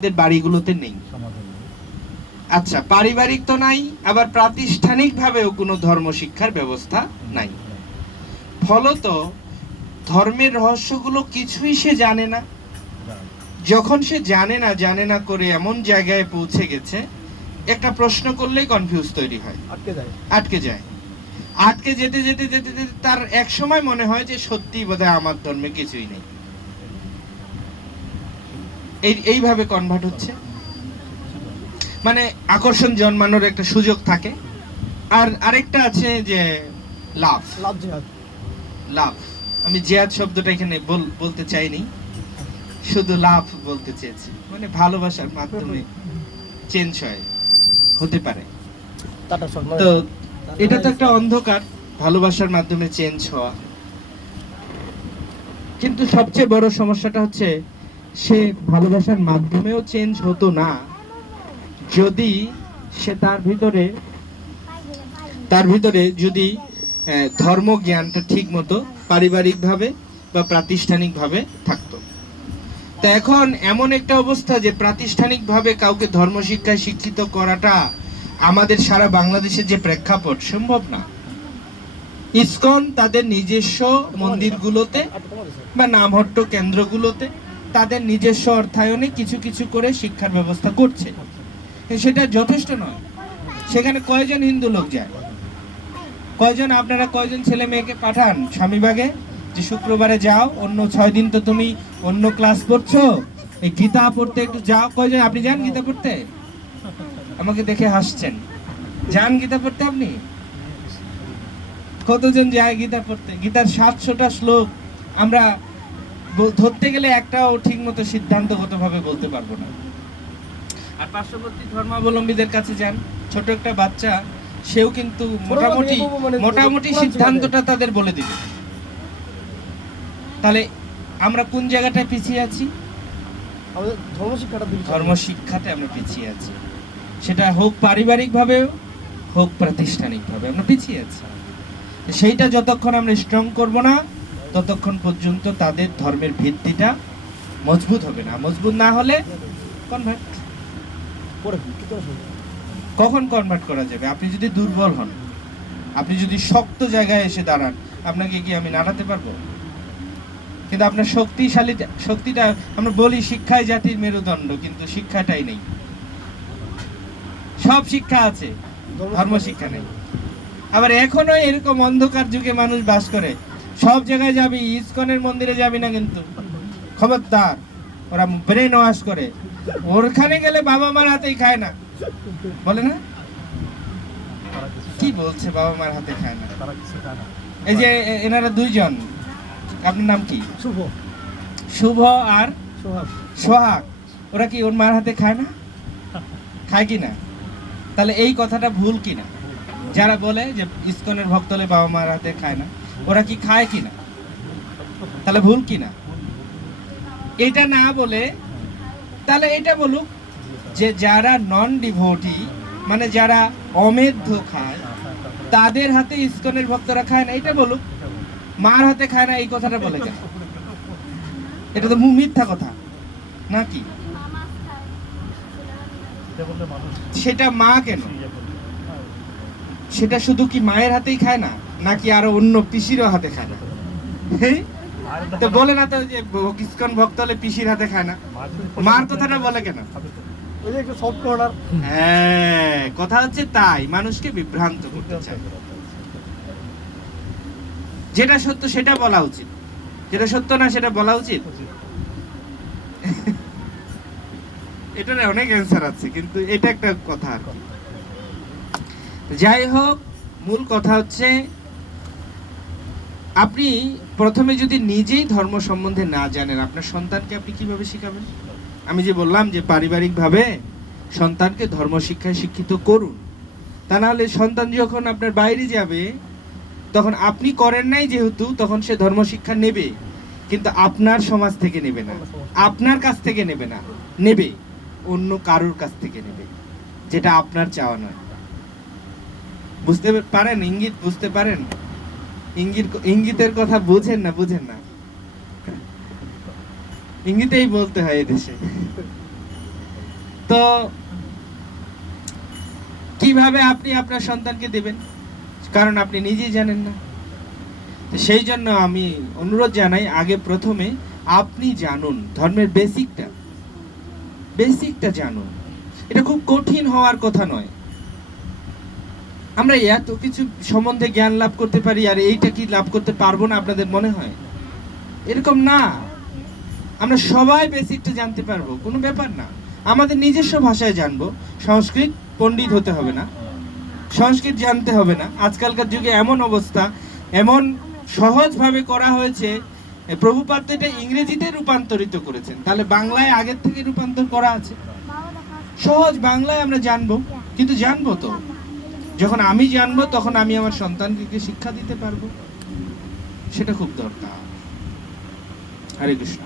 বাড়িগুলোতে নেই। আচ্ছা, পারিবারিক তো নাই, আবার প্রাতিষ্ঠানিক ভাবেও কোনো ধর্ম শিক্ষার ব্যবস্থা নাই। ফলত ধর্মের রহস্যগুলো কিছুই সে জানে না। যখন সে জানে না করে এমন জায়গায় পৌঁছে গেছে, একটা প্রশ্ন করলেই কনফিউজ তৈরি হয়, আটকে যায়। আটকে যেতে যেতে যেতে যেতে তার এক সময় মনে হয় যে সত্যি বোধহয় আমার ধর্মে কিছুই নেই। এইভাবে কনভার্ট হচ্ছে, মানে আকর্ষণ জন্মানোর একটা সুযোগ থাকে। আর আরেকটা আছে যে লাভ, লাভ। আমি জিহাদ শব্দটা এখানে বলতে চাইনি, শুধু লাভ বলতে চেয়েছি। মানে ভালোবাসার মাধ্যমে চেঞ্জ হতে পারে। তো এটা তো একটা অন্ধকার, ভালোবাসার মাধ্যমে চেঞ্জ হওয়া। কিন্তু সবচেয়ে বড় সমস্যাটা হচ্ছে সে ভালোবাসার মাধ্যমেও চেঞ্জ হতো না যদি সে তার ভিতরে যদি ধর্ম জ্ঞানটা ঠিক মতো পারিবারিকভাবে বা প্রাতিষ্ঠানিকভাবে থাকতো। তা এখন এমন একটা অবস্থা যে প্রাতিষ্ঠানিকভাবে কাউকে ধর্ম শিক্ষায় শিক্ষিত করাটা আমাদের সারা বাংলাদেশের যে প্রেক্ষাপট, সম্ভব না। ইসকন তাদের নিজস্ব মন্দিরগুলোতে বা নামহট্ট কেন্দ্রগুলোতে তাদের নিজস্ব অর্থায়নে কিছু কিছু করে শিক্ষার ব্যবস্থা করছে, সেটা যথেষ্ট নয়। সেখানে কয়জন হিন্দু লোক যায়? কয়জন আপনারা কয়জন ছেলে মেয়েকে পাঠান স্বামীবাগে যে শুক্রবারে যাও, অন্য 6 দিন তো তুমি অন্য ক্লাস করছো, এই গীতা পড়তে একটু যাও? কয়জন আপনি যান গীতা পড়তে? আমাকে দেখে হাসছেন। যান গীতা পড়তে আপনি? কতজন যায় গীতা পড়তে? গীতার 700টা শ্লোক আমরা ধরতে গেলে একটাও ঠিক মতো সিদ্ধান্তগতভাবে বলতে পারবো না। আর পার্শ্ববর্তী ধর্মাবলম্বীদের কাছে যান, ছোট একটা বাচ্চা, সেও কিন্তু মোটামুটি সিদ্ধান্তটা তাদের বলে দিবে। তাহলে আমরা কোন জায়গাটায় পিছিয়ে আছি? ধর্ম শিক্ষাতে আমরা পিছিয়ে আছি। সেটা হোক পারিবারিক ভাবেও হোক প্রাতিষ্ঠানিক ভাবে আমরা পিছিয়ে আছি। সেইটা যতক্ষণ আমরা স্ট্রং করব না, ততক্ষণ পর্যন্ত তাদের ধর্মের ভিত্তিটা মজবুত হবে না। মজবুত না হলে কনভার্ট। কখন কনভার্ট করা যাবে? আপনি যদি দুর্বল হন, আপনি যদি শক্ত জায়গায় এসে দাঁড়ান, আপনাকে কি আমি নাড়াতে পারবো? কিন্তু আপনার শক্তিটা, আমরা বলি শিক্ষাই জাতির মেরুদণ্ড, কিন্তু শিক্ষাটাই নেই। সব শিক্ষা আছে, ধর্ম শিক্ষা নেই। আবার এখনো এরকম অন্ধকার যুগে মানুষ বাস করে। সব জায়গায় যাবি, ইসকনের মন্দিরে যাবি না কিন্তু, খবরদার। ওরা ব্রেন ওয়াশ করে, ওখানে গেলে বাবা মার হাতেই খায় না, বলে না? কি বলছে বাবা মার হাতে খায় না? এই যে এনারা দুইজন, আপনার নাম কি? শুভ আর সোহাগ, ওরা কি ওর মার হাতে খায় না? খায় কি না? তাহলে এই কথাটা ভুল কিনা? যারা বলে যে ইসকনের ভক্ত হলে বাবা মার হাতে খায় না, ওরা কি খায় কিনা? তাহলে ভুল কিনা? এটা না বলে তাহলে এটা বলুক যে যারা নন ডিভোটি, মানে যারা অমেধ্য খায়, তাদের হাতে ইসকনের ভক্তরা খায় না, এটা বলুক। মার হাতে খায় না এই কথাটা বলে কেন? এটা তো মিথ্যা কথা নাকি? সেটা মা কেন? সেটা শুধু কি মায়ের হাতেই খায় না, নাকি আরো অন্য পিসিরও হাতে খায় না? তো বলে না তো যে ইসকন ভক্ত হলে পিসির হাতে খায় না, মার কথাটা বলে কেন? হ্যাঁ, কথা হচ্ছে তাই, মানুষকে বিভ্রান্ত করতে চায়। যেটা সত্য সেটা বলা উচিত, যেটা সত্য না সেটা বলা উচিত। এটার অনেক অ্যান্সার আছে, কিন্তু এটা একটা কথা আর কি। যাই হোক, মূল কথা হচ্ছে আপনি প্রথমে যদি নিজেই ধর্ম সম্বন্ধে না জানেন, আপনার সন্তানকে আপনি কিভাবে শিখাবেন? আমি যে বললাম যে পারিবারিকভাবে সন্তানকে ধর্ম শিক্ষায় শিক্ষিত করুন, তা না হলে সন্তান যখন আপনার বাইরে যাবে, তখন আপনি করেন নাই যেহেতু, তখন সে ধর্ম শিক্ষা নেবে, কিন্তু আপনার সমাজ থেকে নেবে না, আপনার কাছ থেকে নেবে না, নেবে অন্য কারোর কাছ থেকে নেবে, যেটা আপনার চাওয়া নয়। বুঝতে পারেন? ইঙ্গিত বুঝতে পারেন? ইঙ্গিতের কথা বুঝেন না? ইঙ্গিতেই বলতে হয় এদেশে। তো কিভাবে আপনি আপনার সন্তানকে দেবেন, কারণ আপনি নিজেই জানেন না। তো সেই জন্য আমি অনুরোধ জানাই, আগে প্রথমে আপনি জানুন ধর্মের বেসিকটা জানুন। এটা খুব কঠিন হওয়ার কথা নয়। আমরা এত কিছু সম্বন্ধে জ্ঞান লাভ করতে পারি আর এইটা কি লাভ করতে পারবো না আপনাদের মনে হয়? এরকম না, আমরা সবাই বেসিকটা জানতে পারবো, কোনো ব্যাপার না। আমাদের নিজস্ব ভাষায় জানবো, সংস্কৃত পণ্ডিত হতে হবে না, সংস্কৃত জানতে হবে না। আজকালকার যুগে এমন অবস্থা, এমন সহজভাবে করা হয়েছে, প্রভুপাদ তো এটা ইংরেজিতে রূপান্তরিত করেছেন, তাহলে বাংলায় আগের থেকে রূপান্তর করা আছে। সহজ বাংলায় আমরা জানবো, কিন্তু জানবো তো, যখন আমি জানবো তখন আমি আমার সন্তানকে শিক্ষা দিতে পারবো, সেটা খুব দরকার। হরে কৃষ্ণ।